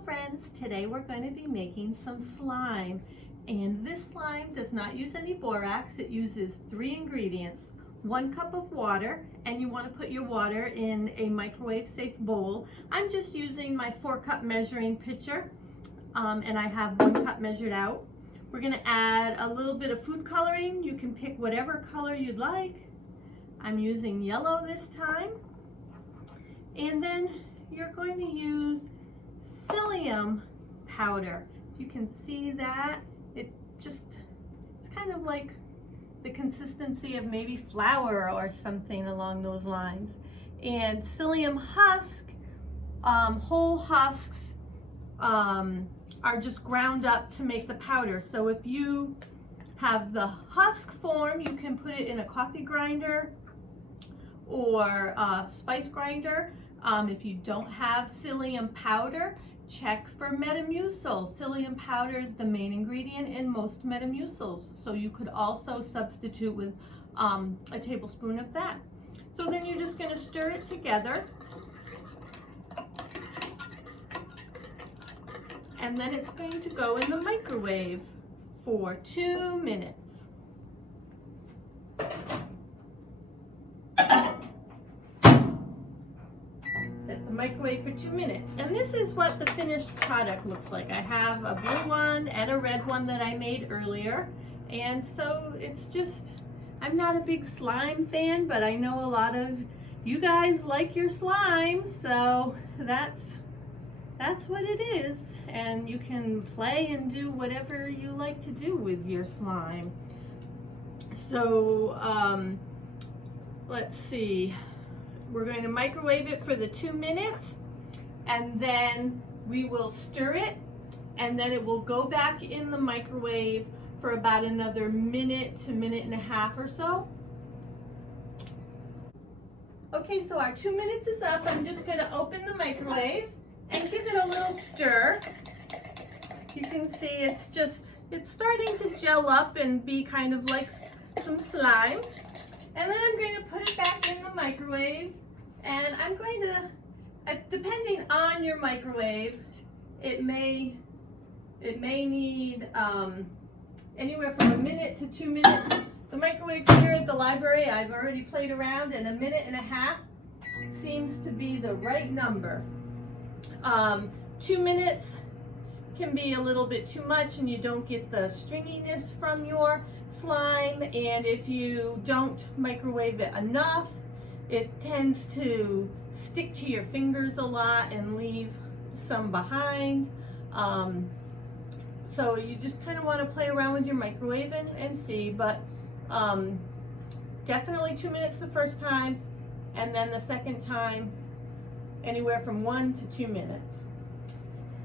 Hello friends, today we're going to be making some slime, and this slime does not use any borax. It uses 3 ingredients, 1 cup of water, and you want to put your water in a microwave safe bowl. I'm just using my 4-cup measuring pitcher, and I have 1 cup measured out. We're going to add a little bit of food coloring. You can pick whatever color you'd like. I'm using yellow this time. And then you're going to use psyllium powder. You can see that it's kind of like the consistency of maybe flour or something along those lines. And psyllium husk, whole husks are just ground up to make the powder. So if you have the husk form, you can put it in a coffee grinder or a spice grinder. If you don't have psyllium powder, check for Metamucil. Psyllium powder is the main ingredient in most Metamucils, so you could also substitute with a tablespoon of that. So then you're just going to stir it together, and then it's going to go in the microwave for 2 minutes. Set the microwave for 2 minutes, and this is what the finished product looks like. I have a blue one and a red one that I made earlier, and so it's just, I'm not a big slime fan, but I know a lot of you guys like your slime, so that's what it is, and you can play and do whatever you like to do with your slime. So let's see. We're going to microwave it for the 2 minutes, and then we will stir it, and then it will go back in the microwave for about another minute to minute and a half or so. Okay, so our 2 minutes is up. I'm just going to open the microwave and give it a little stir. You can see it's starting to gel up and be kind of like some slime. And then I'm going to put it back in the microwave, and I'm going to, depending on your microwave, it may need anywhere from a minute to 2 minutes. The microwave here at the library, I've already played around, and a minute and a half seems to be the right number. 2 minutes can be a little bit too much and you don't get the stringiness from your slime, and if you don't microwave it enough, it tends to stick to your fingers a lot and leave some behind. So you just kind of want to play around with your microwave and see, but definitely 2 minutes the first time, and then the second time anywhere from 1 to 2 minutes.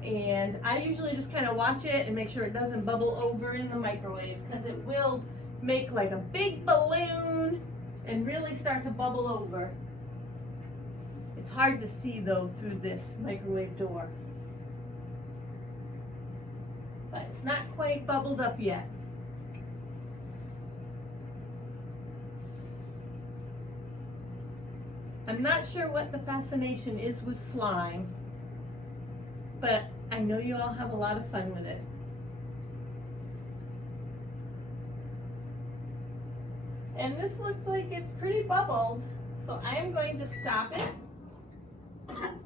And I usually just kind of watch it and make sure it doesn't bubble over in the microwave, because it will make like a big balloon and really start to bubble over. It's hard to see though through this microwave door, but it's not quite bubbled up yet. I'm not sure what the fascination is with slime, but I know you all have a lot of fun with it. And this looks like it's pretty bubbled, so I am going to stop it.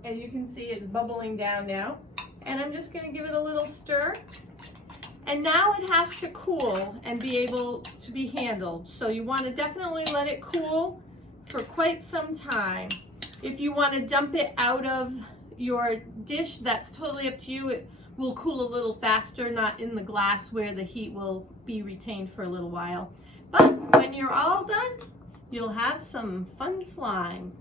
As you can see, it's bubbling down now. And I'm just going to give it a little stir. And now it has to cool and be able to be handled. So you want to definitely let it cool for quite some time. If you want to dump it out of your dish, that's totally up to you. It will cool a little faster, not in the glass where the heat will be retained for a little while. But when you're all done, you'll have some fun slime.